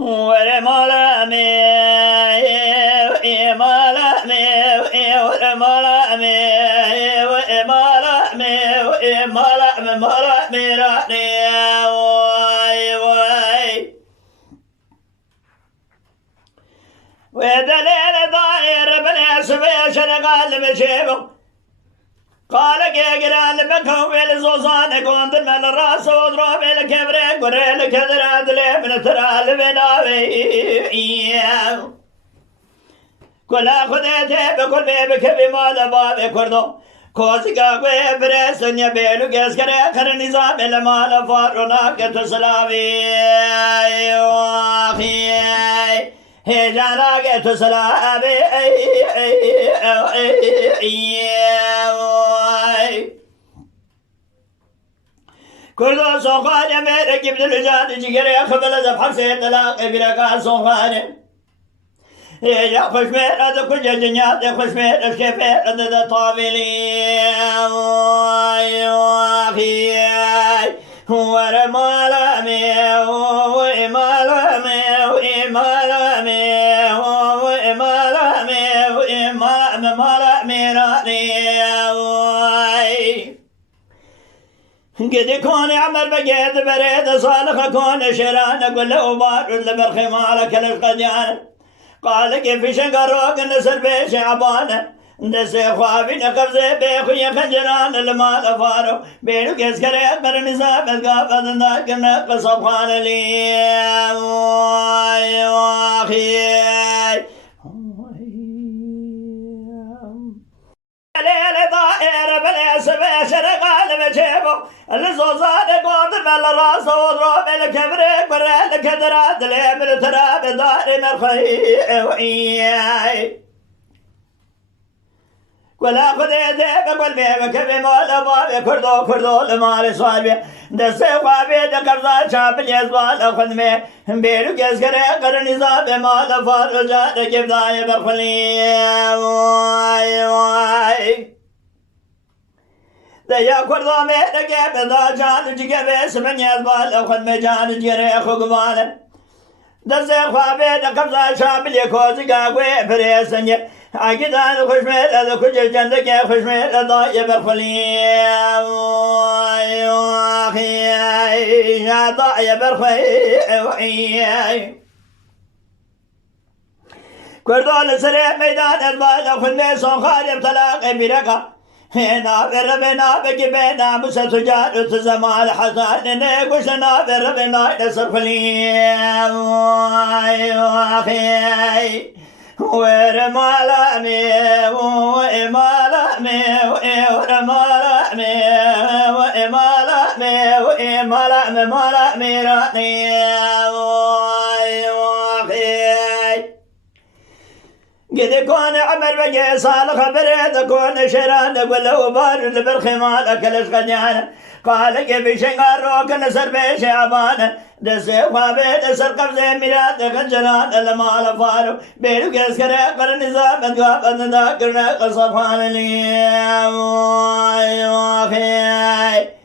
ورمالا مي مالا مي ورمالا مي مالا مي مالا مي مالا مي راني واي واي ودليل ضاير بني سبيش قال بشيبه قال قال بكم الزوزان كنت من الراس وضرب الكبر قريل كذر عدلي من ترى البناوي كل خذيته بكل بيبك بمال باب كردو كوزكا قوي برسن يبيلو قسكري خر نظام المال فارنا كتسلاوي واخي هجانا كتسلاوي كردو سوخاني ميرك ابن الجاد جيري خبل زبحر سيد لاقي بركا سوخاني يا خوش ميرد كل جنيات يا خوش ميرد كيفيرد ذا طابلي واخي ورمالامي وإمالامي وإمالامي وإمالامي وإمالامي راني قد يكون يعمل بقيت بريد صالح كون شران اقول له بار البرخي مالك للقديان قال كيف شنقروك نسر بيش عبانه نسي خوابي نقفزي بيخوي خجران المال فارو بينو كسكري اكبر نساب القافة ذاك النقل صبحان لي واخي ليلة طائرة بلا سبع شرقال بجيبه الزوزان قوضر بالراس وضروب الكبريك برا الكدرات لي بالتراب داري مرخي ولا خذيته بقول بيبك بمول بابي كردو المال صابي دسي خوابي دقرزا شاب اليزبال خدمي بيلو كسكري قرن نظام مال فارجا ركب داي برخلي واي ديا كردو ميرك بدا جان جيبه سمن يزبال خدمي جان جيري اخو قبال دسي خوابي دقرزا شاب اليكوز قاقوي فريسني عقدان خشمير هذا كل جندك يا خشمير هذا يبرخلي واخي هذا يبرخلي كردول سريع ميدان البال خلني صون خارب طلاق برقة هنا بربنا بجبنا مستجار تزمال حسن نقشنا بربنا نصرف لي واخي ورمالامي وإمالامي ورمالامي وإمالامي وإمالامي مالامي راني واخي قد يكون عمر بقي صالح بريد كون شران قول له بار البرخي مالك الاشغديان قال كيف شنقروك نسر بيش عبانه دسي خوابي دسر قفزي ميرات خجران المال فارو بيلو كسكري قرن نظام اتقافت ذاكرنا قصفان لي واخي